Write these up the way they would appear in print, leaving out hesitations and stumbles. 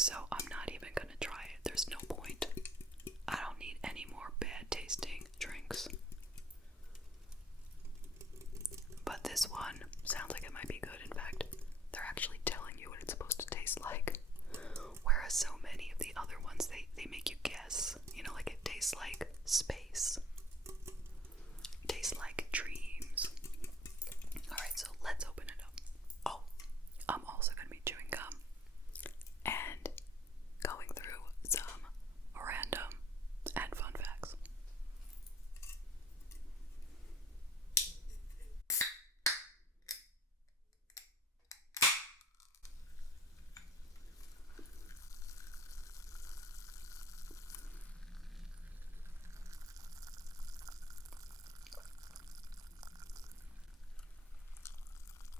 so I'm not even gonna try it. There's no point. I don't need any more bad tasting drinks. But this one sounds like it might be good. In fact, they're actually telling you what it's supposed to taste like. Whereas so many of the other ones, they make you guess. You know, like it tastes like space. It tastes like dreams. Alright, so let's open it up. Oh, I'm also going to be chewing gum and going through some random and fun facts.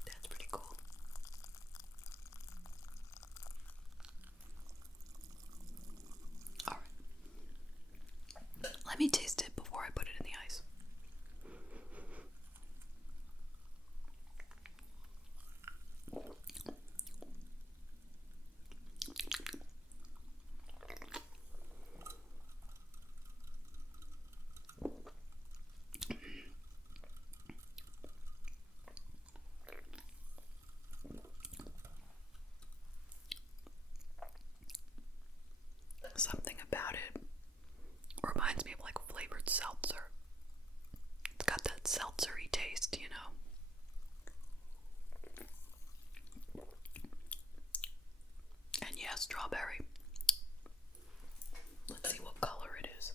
That's pretty cool. Alright. Let me taste it before I put it in the ice. Something about it reminds me of like flavored seltzer. It's got that seltzery taste, you know. And yeah, strawberry. Let's see what color it is.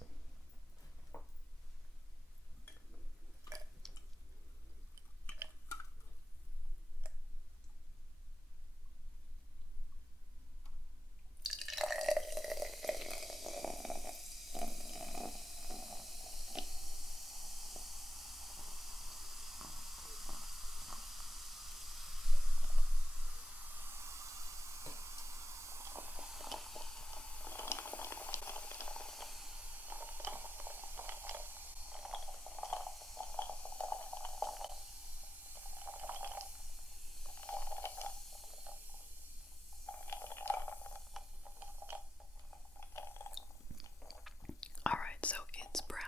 Alright, so it's brown.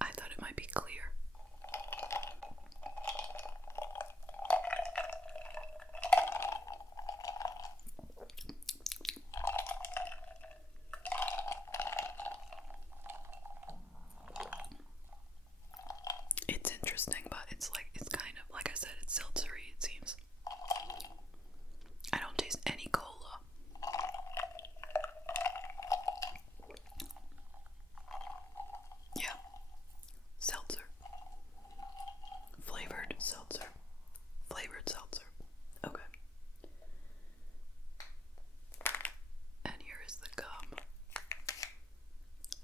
I thought it might be clear. It's interesting, but it's kind of, like I said, it's seltzery, it seems. I don't taste any cola. Yeah. Seltzer. Flavored seltzer. Flavored seltzer. Okay. And here is the gum.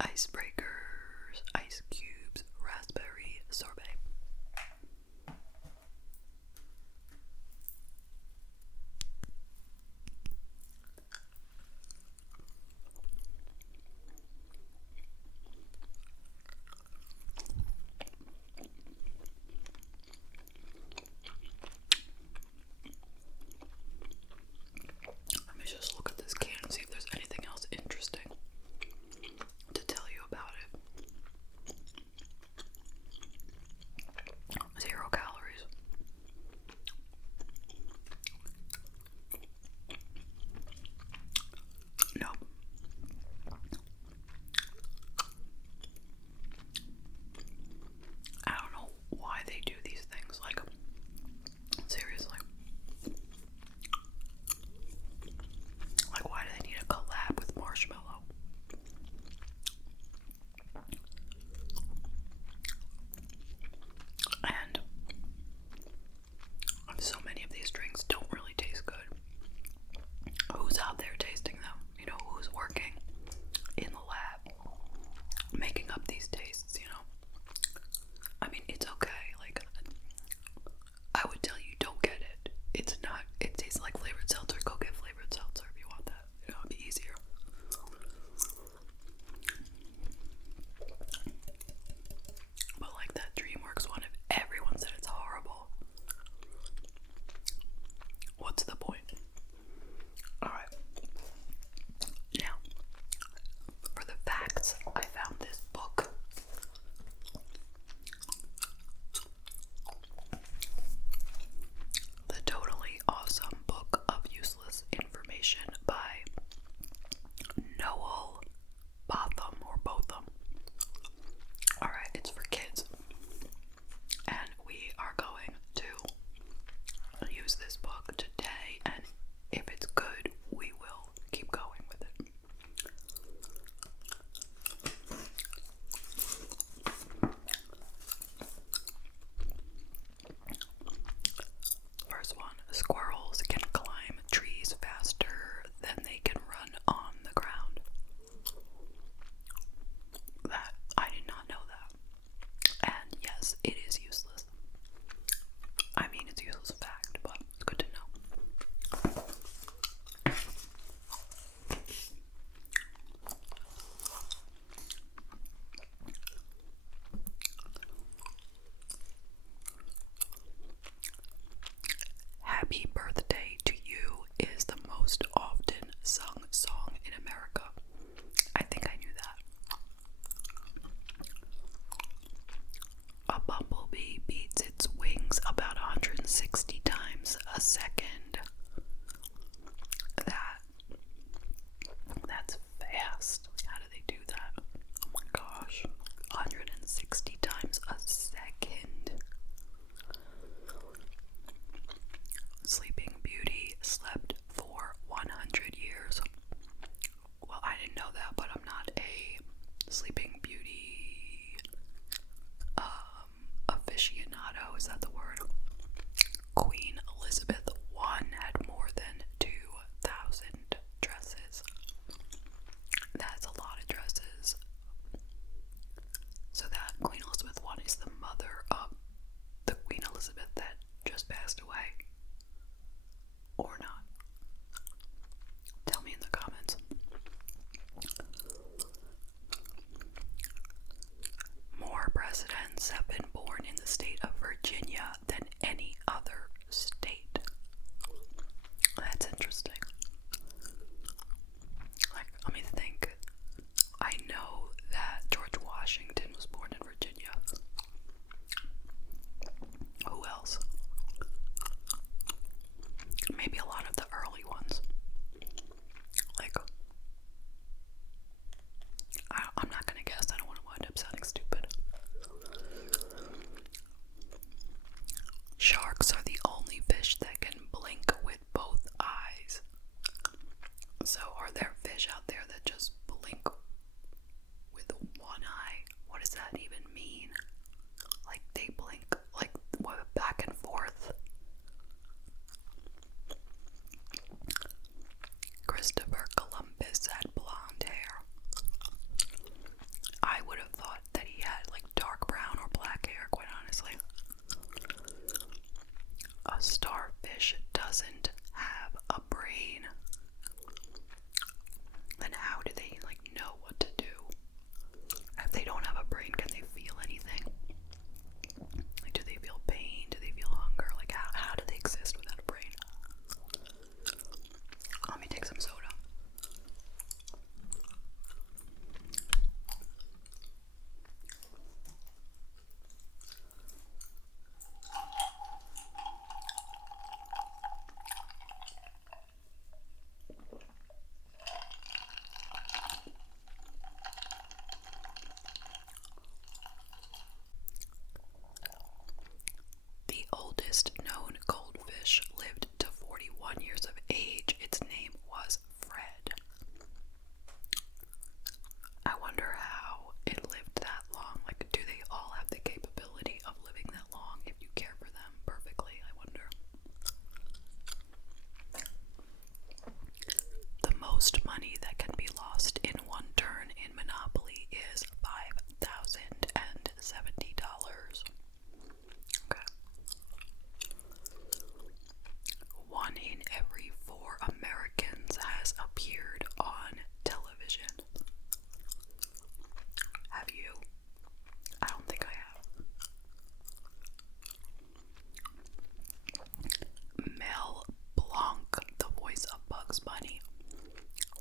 Icebreakers, ice cubes, raspberry sorbet. state of Virginia than any other state. That's interesting. Like, let me think. I know that George Washington was born in Virginia. Who else? Maybe a lot of the early ones. Like, I'm not gonna guess. I don't want to wind up sounding stupid. Sharks are the only fish that can blink with both eyes. So, are there fish out there that just blink with one eye? What does that even mean? Like, they blink, like, what, back and forth? Christopher Columbus had blonde hair. I would have thought that he had, like, dark brown or black hair, quite honestly. A starfish doesn't have a brain. Then how do they, like, know what to do? If they don't have a brain, can they feel anything? Like, do they feel pain? Do they feel hunger? Like, how do they exist without a brain? Let me take some soda. The oldest known goldfish lived to 41 years of age. Its name was Fred. I wonder how it lived that long. Like, do they all have the capability of living that long if you care for them perfectly? I wonder. The most money that can be lost in one turn in Monopoly is $5,070. Okay. 1 in every 4 Americans has appeared on television. Have you? I don't think I have. Mel Blanc, the voice of Bugs Bunny,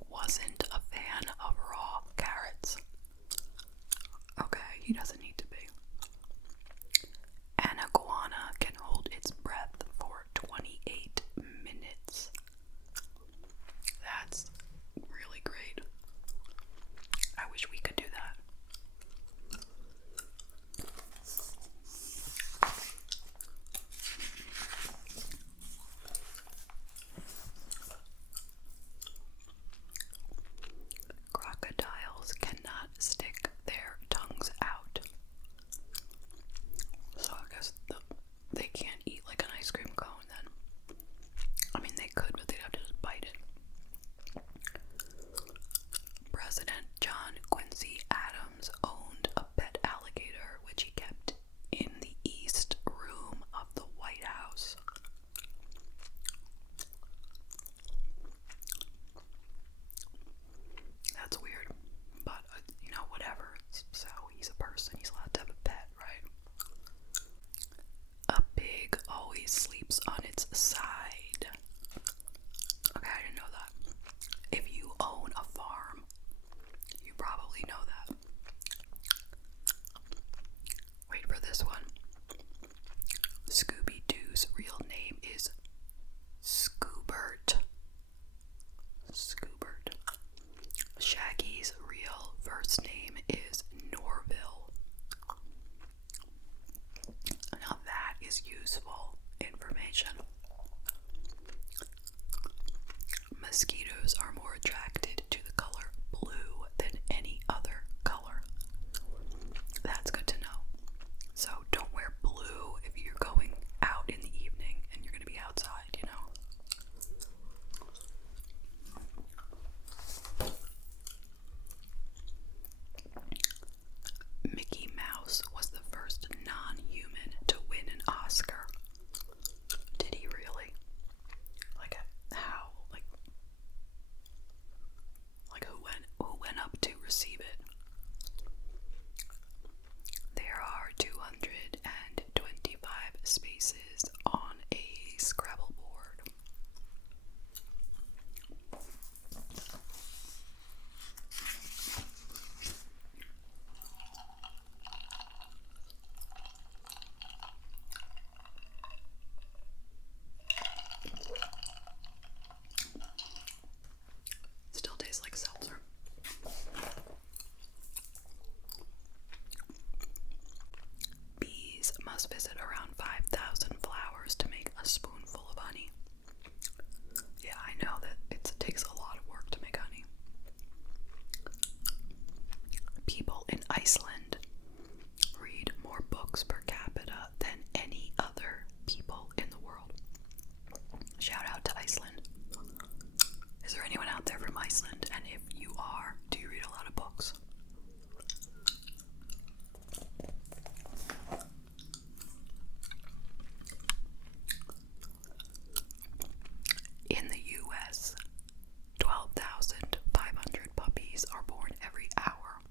wasn't a fan of raw carrots. Okay, he doesn't need to be. An iguana can hold its breath for 28 minutes. That's really great. I wish we could do that. Crocodiles cannot stick their tongues out. must visit around 5,000 flowers to make a spoonful of honey. Yeah, I know that it takes a lot of work to make honey. People in Iceland read more books per capita than any other people in the world. Shout out to Iceland. Is there anyone out there from Iceland? And if you are, do you read a lot of books? In the US, 12,500 puppies are born every hour.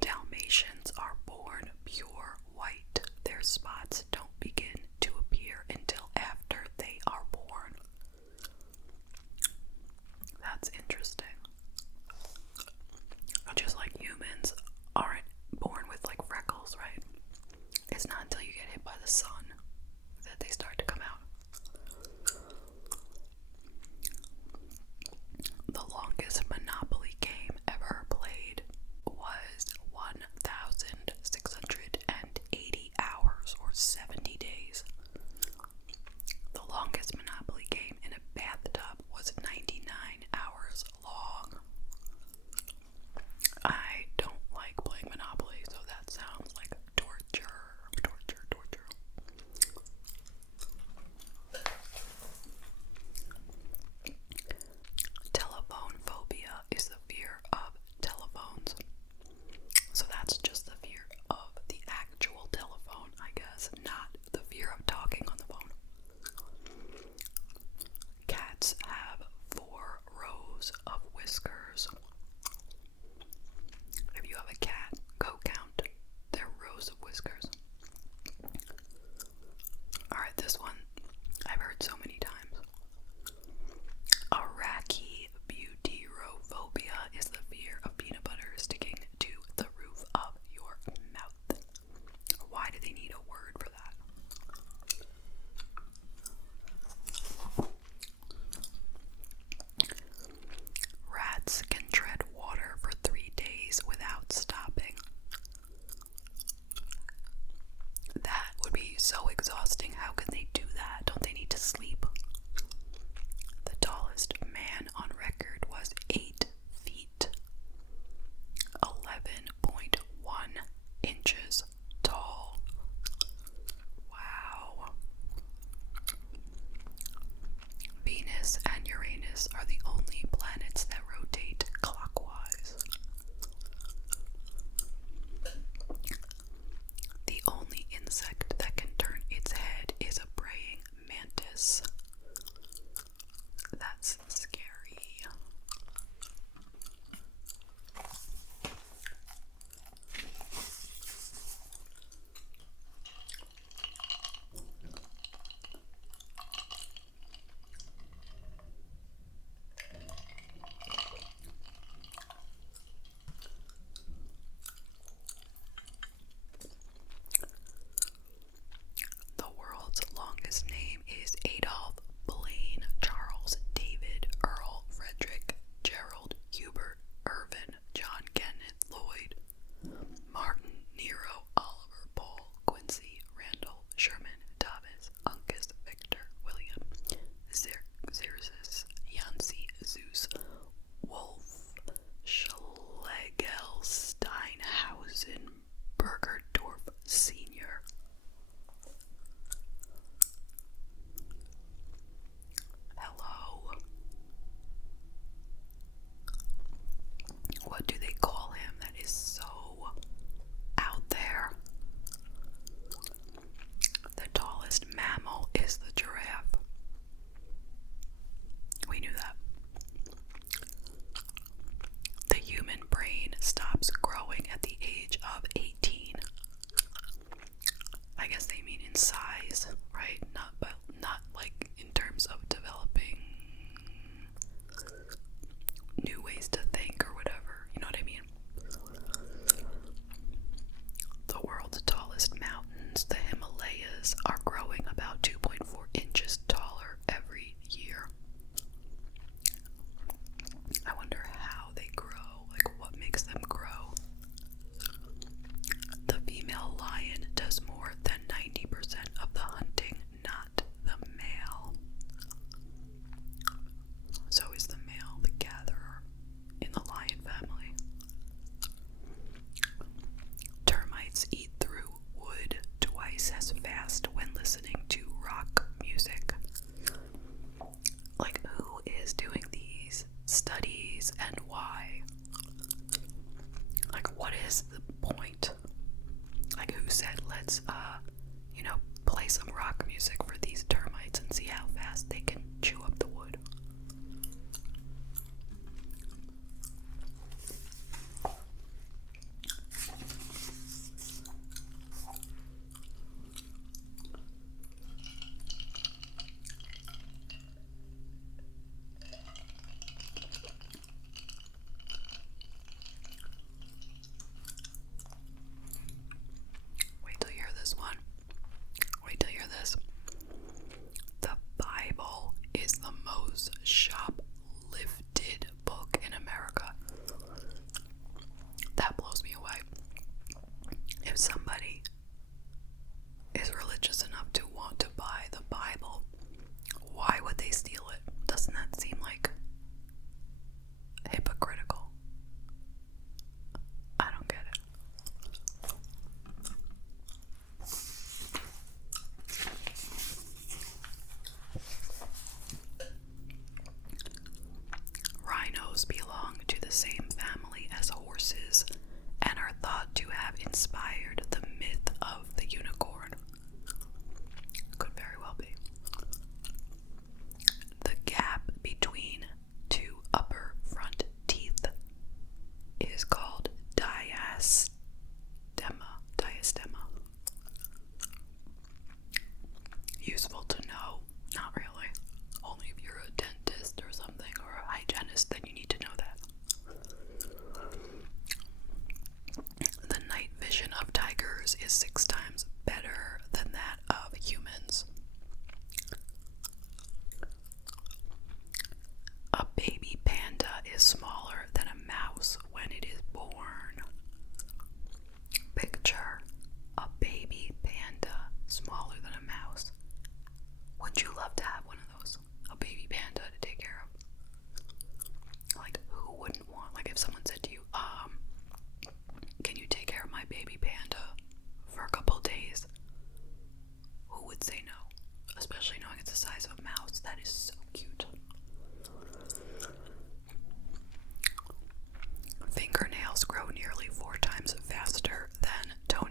Dalmatians are born pure white. Their spots don't begin to appear until after they are born. That's interesting. Just like humans aren't born with like freckles, right? It's not until you get hit by the sun that they start to come out. The longest Monopoly game ever played was 1,680 hours or 70 days. The longest Monopoly game in a bathtub was 99 hours long. I don't like playing Monopoly, so that sounds like torture. Telephone phobia is the fear of telephones. So that's just the fear of the actual telephone, I guess, not the fear of talking on the phone. Cats have 4 rows of whiskers. If you have a cat, go count their rows of whiskers. Alright, this one I've heard so many times. Arachibutyrophobia is the fear of peanut butter sticking to the roof of your mouth. Why do they need a word for that? Rats can tread water for 3 days without stopping. That would be so exhausting. How can they do that? Don't they need to sleep? The tallest man on record was 8 feet, 11.1 inches tall. Wow. Venus and Uranus are the only planets that rotate clockwise. The only insect that can turn its head is a praying mantis. That's scary. The world's longest name is Adolf, Blaine, Charles, David, Earl, Frederick, Gerald, Hubert, Irvin, John, Kenneth, Lloyd, Martin, Nero, Oliver, Paul, Quincy, Randall, Sherman, Thomas, Uncas, Victor, William, Xerxes, Yancey, Zeus, Wolf, Schlegel, Steinhausen, Bergerdorf, Sr. Hello. What do they call him? That is so out there. The tallest mammal is the giraffe. We knew that. The human brain stops growing at the age of 18. I guess they mean in size, right? Not like in terms of developing new ways to think or whatever. You know what I mean? The world's tallest mountains, the Himalayas, are growing about 2.4 inches taller every year. I wonder how they grow, like what makes them grow. is the point? Like, who said, let's, play some rock music for these termites and see how fast they can chew up the wood? Wait till you hear this one. Wait till you hear this. The Bible is the most shoplifted book in America. That blows me away. If somebody is religious enough to want to buy the Bible, why would they steal it? Doesn't that seem like hypocritical? I don't get it. Rhinos belong to the same family as horses and are thought to have inspired the myth of the unicorn. Could very well be. The gap between two upper front teeth is called diastema. Useful to know? Not really. Only if you're a dentist or something, or a hygienist, then you need to know that. The night vision of tigers is 6 times better than that of humans. A baby panda is smaller than a mouse when it is born. Picture a baby panda smaller than a mouse. Wouldn't you love to have one of those? A baby panda to take care of? Like, who wouldn't want, like, if someone said to you, can you take care of my baby panda for a couple days? Who would say no? Especially knowing it's the size of a mouse. That is so cute. Fingernails grow nearly 4 times faster than toenails.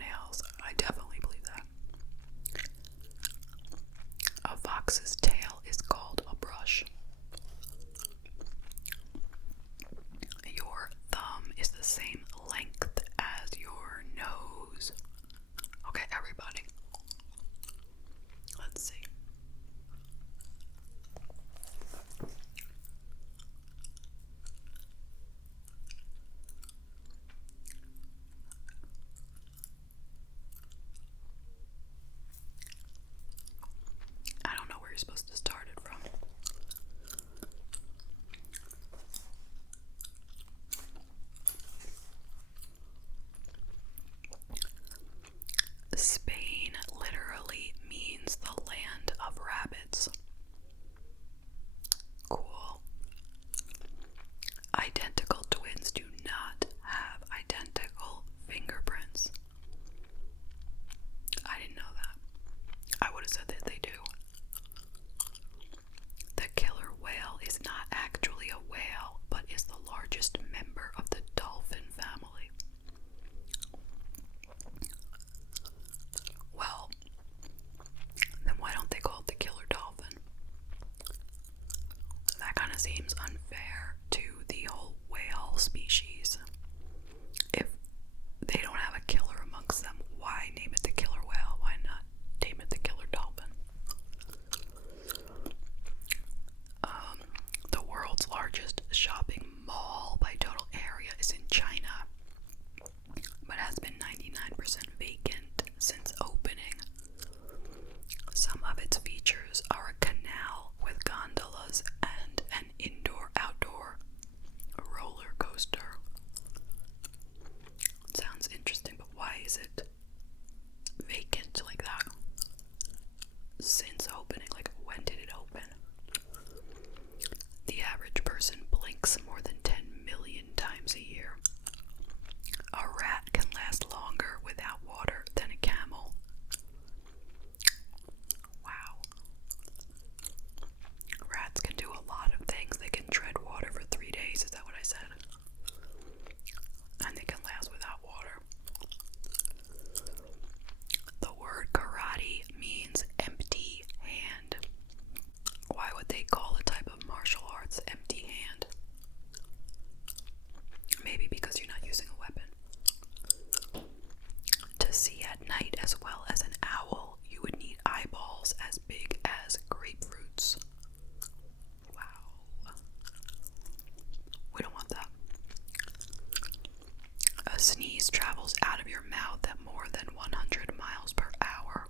sneeze travels out of your mouth at more than 100 miles per hour.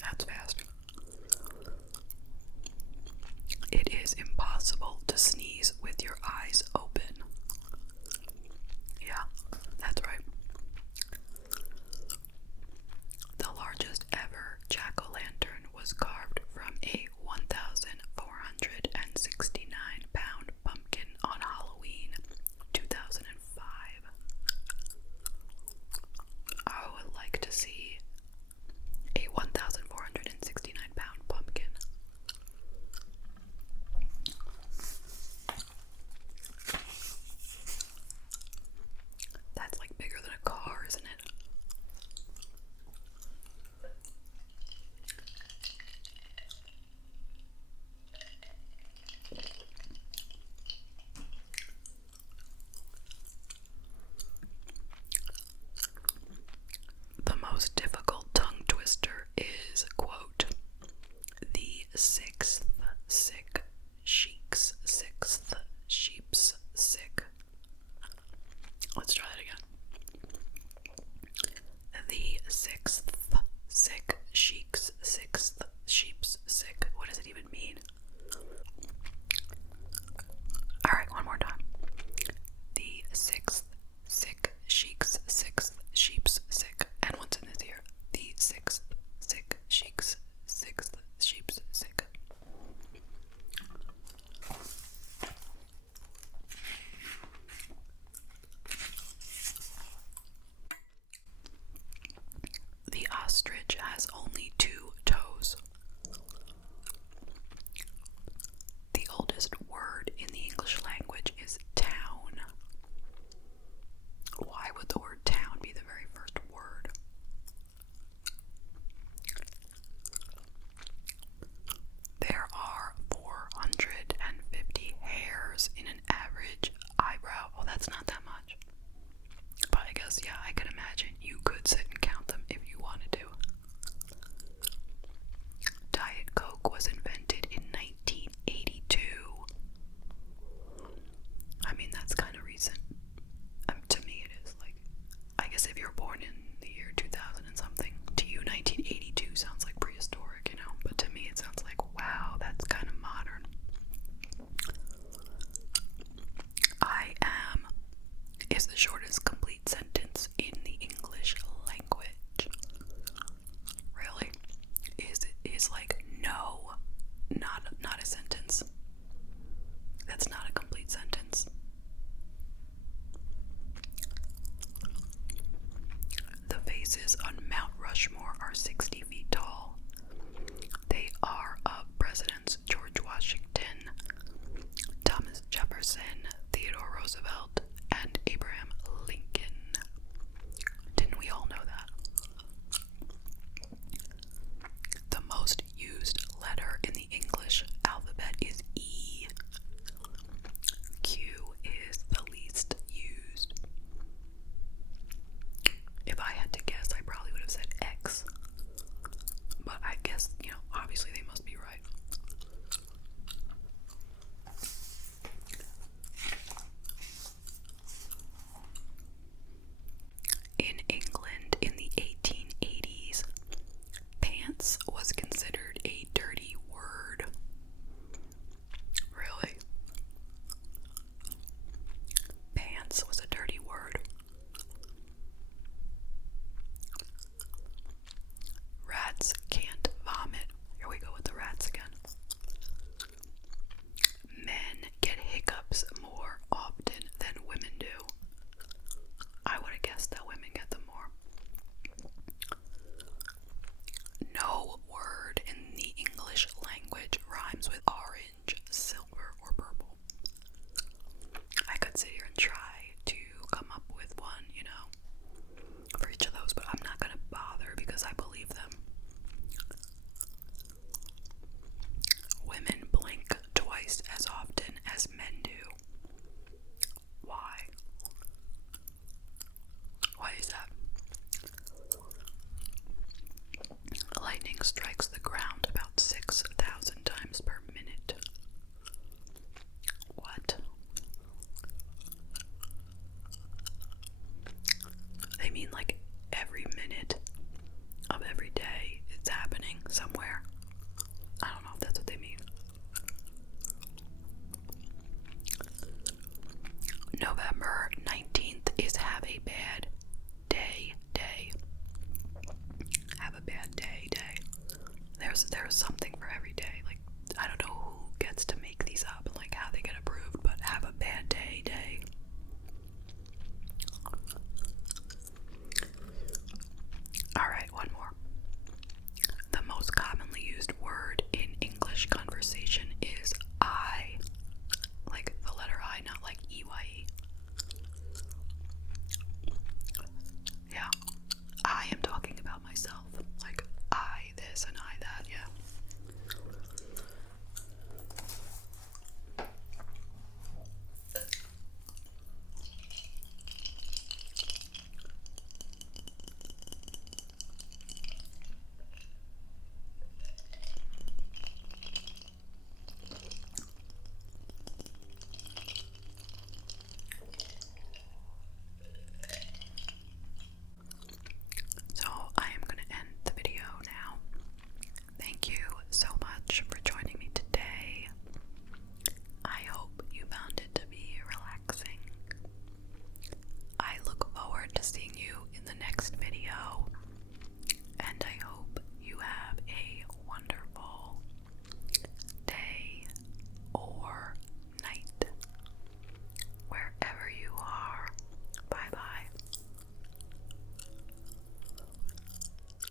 That's fast. It is impossible to sneeze with your eyes open. Yeah, that's right. The largest ever jack-o'-lantern was carved from a 1,469-pound pumpkin on Halloween 2005. I would like to see a 1,469-pound pumpkin. That's like bigger than a car, isn't it? The most difficult tongue twister is, quote, the sixth sick sheik's sixth sheep's sick. Let's try that again. The sixth sick sheik's sixth sheep's sick. What does it even mean? Alright, one more time. The sixth sick sheik's sixth sheep's sick. And what's in this here? The sixth sick sheik's sixth sheep's sick. The ostrich has only 2 toes. The oldest word in the English language is town. Why would the word town be the very first word? There are 450 hairs in an average eyebrow. Oh, that's not that much. But I guess, yeah, I could imagine you could sit and count them if you wanted to. Diet Coke was invented in 1982. I mean, that's kind of recent. To me, it is. Like, I guess if you're born in the year 2000 and something, to you 1982 sounds like prehistoric, you know? But to me, it sounds like, wow, that's kind of modern. I am is the shortest complete sentence in the English language. Really? Is like no, not a sentence. That's not a complete sentence. The faces on Mount Rushmore are 60 feet tall. They are of Presidents George Washington, Thomas Jefferson, Theodore Roosevelt, and Abraham Lincoln. Didn't we all know that? The most used letter in the English alphabet is E. Q is the least used. If I had to guess, I probably would have said X. But I guess, you know, obviously they must be right. December 19th is Have a Bad Day Day. Have a bad day day. There's something for every day. Like, I don't know who gets to make these up and like how they get approved, but Have a Bad Day Day. Alright, one more. The most commonly used word in English conversation is I. Like the letter I, not like EYE. Yeah. I am talking about myself. Like I this and I that, yeah. So I am going to end the video now. Thank you